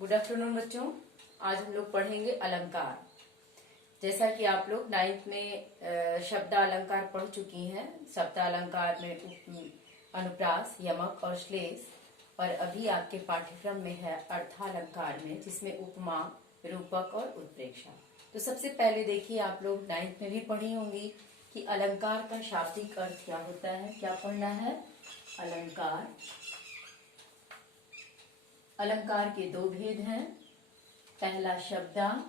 Good afternoon बच्चों। आज हम लोग पढ़ेंगे अलंकार। जैसा कि आप लोग 9th में शब्द अलंकार पढ़ चुकी हैं। शब्द अलंकार में अनुप्रास, यमक और श्लेष, और अभी आपके पाठ्यक्रम में है अर्थालंकार में, जिसमें उपमा, रूपक और उत्प्रेक्षा। तो सबसे पहले देखिए, आप लोग 9th में भी पढ़ी होंगी कि अलंकार का शाब्दिक अर्थ क्या होता है। क्या पढ़ना है? अलंकार। अलंकार के दो भेद हैं। पहला शब्दांग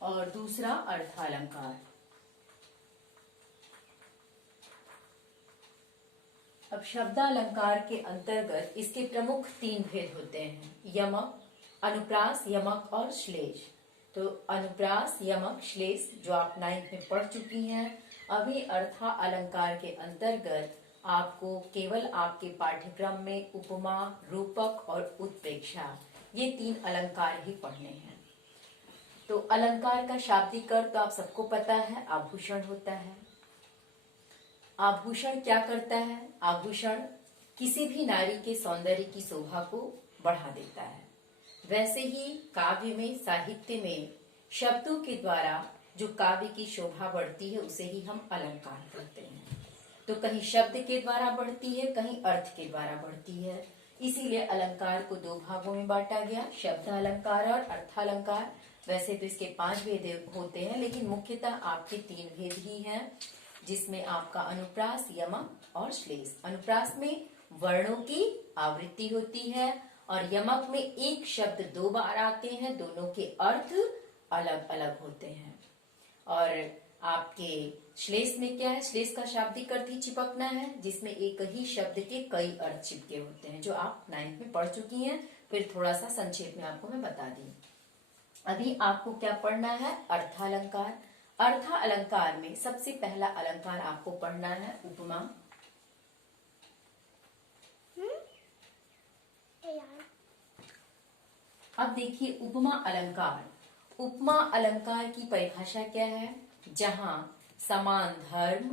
और दूसरा अर्थालंकार। अब शब्दालंकार के अंतर्गत इसके प्रमुख 3 भेद होते हैं: यमक, अनुप्रास, यमक और श्लेष। तो अनुप्रास, यमक, श्लेष जो आप 9th में पढ़ चुकी हैं। अभी अर्था अलंकार के अंतर्गत आपको केवल आपके पाठ्यक्रम में उपमा, रूपक और उत्प्रेक्षा, ये 3 अलंकार ही पढ़ने हैं। तो अलंकार का शाब्दिक अर्थ तो आप सबको पता है, आभूषण होता है। आभूषण क्या करता है? आभूषण किसी भी नारी के सौंदर्य की शोभा को बढ़ा देता है। वैसे ही काव्य में, साहित्य में शब्दों के द्वारा जो काव्य की शोभा बढ़ती है उसे ही हम अलंकार कहते हैं। तो कहीं शब्द के द्वारा बढ़ती है, कहीं अर्थ के द्वारा बढ़ती है। इसीलिए अलंकार को 2 भागों में बांटा गया, शब्द अलंकार और अर्थालंकार। वैसे तो इसके 5 भेद होते हैं, लेकिन मुख्यतः आपके 3 भेद ही हैं, जिसमें आपका अनुप्रास, यमक और श्लेष। अनुप्रास में वर्णों की आवृत्ति होती है और यमक में एक शब्द 2 बार आते हैं, दोनों के अर्थ अलग अलग होते हैं। और आपके श्लेष में क्या है? श्लेष का शाब्दिक अर्थ ही चिपकना है, जिसमें एक ही शब्द के कई अर्थ चिपके होते हैं, जो आप 9th में पढ़ चुकी हैं। फिर थोड़ा सा संक्षेप में आपको मैं बता दी। अभी आपको क्या पढ़ना है? अर्थालंकार। अर्था अलंकार में सबसे पहला अलंकार आपको पढ़ना है उपमा। अब देखिए उपमा अलंकार। उपमा अलंकार की परिभाषा क्या है? जहां समान धर्म,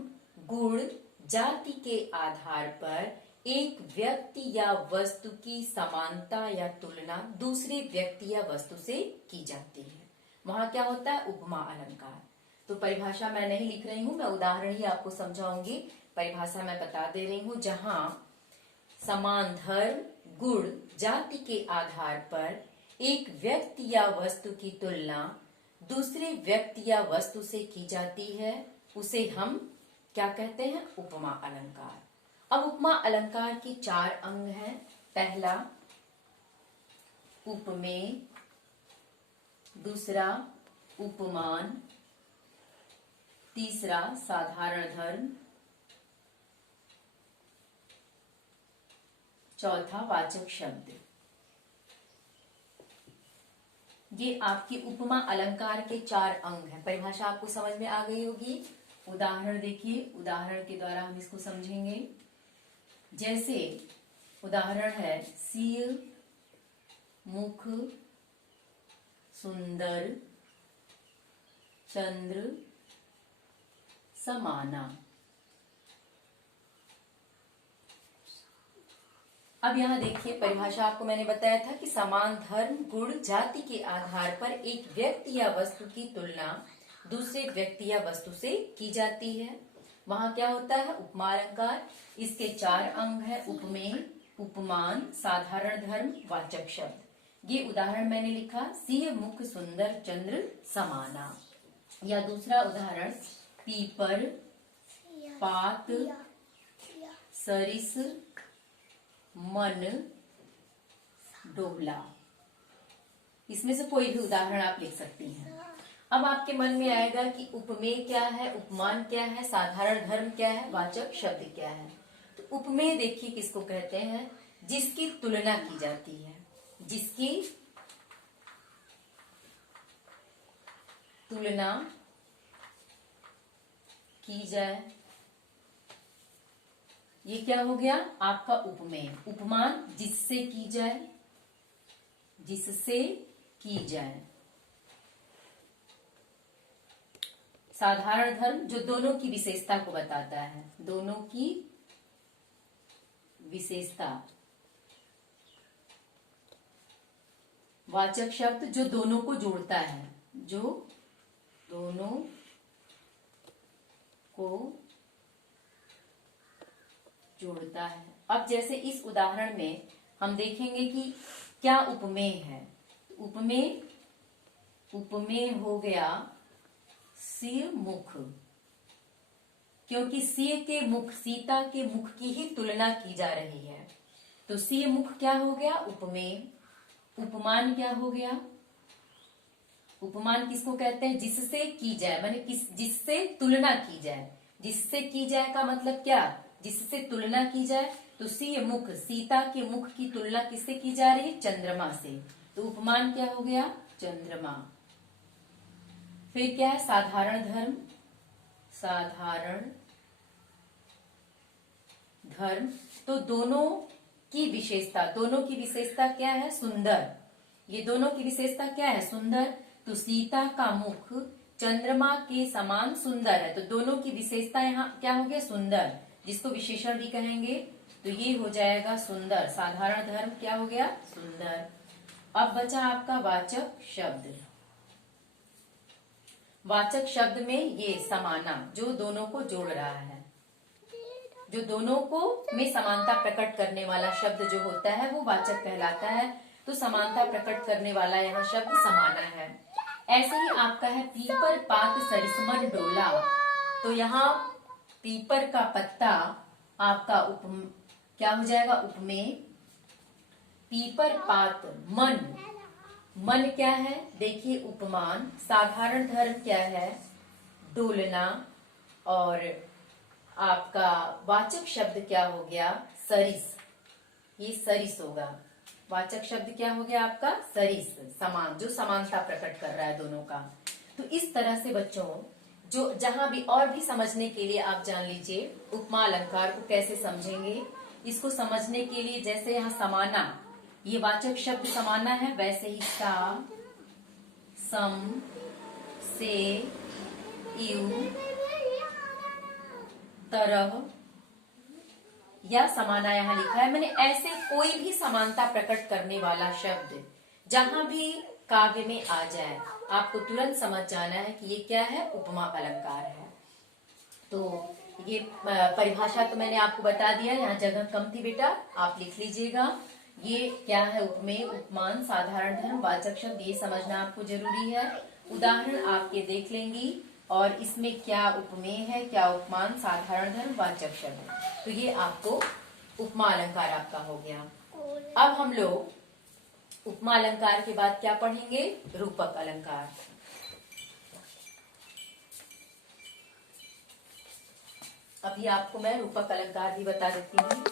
गुण, जाति के आधार पर एक व्यक्ति या वस्तु की समानता या तुलना दूसरे व्यक्ति या वस्तु से की जाती है, वहां क्या होता है? उपमा अलंकार। तो परिभाषा मैं नहीं लिख रही हूं, मैं उदाहरण ही आपको समझाऊंगी। परिभाषा मैं बता दे रही हूं। जहां समान धर्म, गुण, जाति के आधार पर एक व्यक्ति या वस्तु की तुलना दूसरे व्यक्ति या वस्तु से की जाती है, उसे हम क्या कहते हैं? उपमा अलंकार। अब उपमा अलंकार की 4 अंग हैं। पहला उपमेय, दूसरा उपमान, तीसरा साधारण धर्म, चौथा वाचक शब्द। ये आपकी उपमा अलंकार के 4 अंग हैं। परिभाषा आपको समझ में आ गई होगी। उदाहरण देखिए, उदाहरण के द्वारा हम इसको समझेंगे। जैसे उदाहरण है, सिंह, मुख, सुंदर, चंद्र, समाना। अब यहाँ देखिए, परिभाषा आपको मैंने बताया था कि समान धर्म, गुण, जाति के आधार पर एक व्यक्ति या वस्तु की तुलना दूसरे व्यक्ति या वस्तु से की जाती है, वहां क्या होता है? उपमा अलंकार। इसके 4 अंग है: उपमेय, उपमान, साधारण धर्म, वाचक शब्द। ये उदाहरण मैंने लिखा, सिंह, मुख, सुंदर, चंद्र, समाना। या दूसरा उदाहरण, पीपर, पात, सरिस, मन, डोला। इसमें से कोई भी उदाहरण आप लिख सकती हैं। अब आपके मन में आएगा कि उपमेय क्या है, उपमान क्या है, साधारण धर्म क्या है, वाचक शब्द क्या है। तो उपमेय देखिए किसको कहते हैं? जिसकी तुलना की जाती है, जिसकी तुलना की जाए, ये क्या हो गया? आपका उपमेय। उपमान जिससे की जाए, जिससे की जाए। साधारण धर्म जो दोनों की विशेषता को बताता है, दोनों की विशेषता वाचक शब्द जो दोनों को जोड़ता है, जो दोनों को जोड़ता है। अब जैसे इस उदाहरण में हम देखेंगे कि क्या उपमेय है। उपमेय हो गया सिय मुख, क्योंकि सिय के मुख, सीता के मुख की ही तुलना की जा रही है। तो सिय मुख क्या हो गया? उपमेय। उपमान क्या हो गया? उपमान किसको कहते हैं? जिससे की जाए, माने जिससे तुलना की जाए। जिससे की जाए का मतलब क्या? जिससे तुलना की जाए। तो सिय मुख, सीता के मुख की तुलना किससे की जा रही है? चंद्रमा से। तो उपमान क्या हो गया? चंद्रमा। फिर क्या है? साधारण धर्म। साधारण धर्म, तो दोनों की विशेषता क्या है? सुंदर। ये दोनों की विशेषता क्या है? सुंदर। तो सीता का मुख चंद्रमा के समान सुंदर है, तो दोनों की विशेषता यहाँ क्या हो गया? सुंदर, जिसको विशेषण भी कहेंगे। तो ये हो जाएगा सुंदर। साधारण धर्म क्या हो गया? सुंदर। अब बचा आपका वाचक शब्द। वाचक शब्द में ये समाना, जो दोनों को जोड़ रहा है, जो दोनों को में समानता प्रकट करने वाला शब्द जो होता है वो वाचक कहलाता है। तो समानता प्रकट करने वाला यहाँ शब्द समाना है। ऐसे ही आपका है पीपर पात सरिसमन डोला। तो यहाँ पीपर का पत्ता आपका क्या हो जाएगा? उपमेय। पीपर पात, मन क्या है? देखिए उपमान। साधारण धर्म क्या है? डोलना। और आपका वाचक शब्द क्या हो गया? सरिस। ये सरिस होगा। वाचक शब्द क्या हो गया आपका? सरिस, समान, जो समानता प्रकट कर रहा है दोनों का। तो इस तरह से बच्चों, जो जहां भी और भी समझने के लिए आप जान लीजिए उपमा अलंकार को कैसे समझेंगे। इसको समझने के लिए जैसे यहाँ समाना, ये वाचक शब्द समाना है, वैसे ही सा, सम, से, इव, तरह या समाना यहाँ लिखा है। मैंने ऐसे कोई भी समानता प्रकट करने वाला शब्द जहां भी काव्य में आ जाए, आपको तुरंत समझ जाना है कि ये क्या है? उपमा अलंकार है। तो ये परिभाषा तो मैंने आपको बता दिया, यहाँ जगह कम थी बेटा, आप लिख लीजिएगा। ये क्या है? उपमेय, उपमान, साधारण धर्म, वाचक शब्द, ये समझना आपको जरूरी है। उदाहरण आपके देख लेंगी और इसमें क्या उपमेय है, क्या उपमान, साधारण धर्म, वाचक शब्द। तो ये आपको उपमा अलंकार आपका हो गया। अब हम लोग उपमा अलंकार के बाद क्या पढ़ेंगे? रूपक अलंकार। अभी आपको मैं रूपक अलंकार भी बता देती हूँ।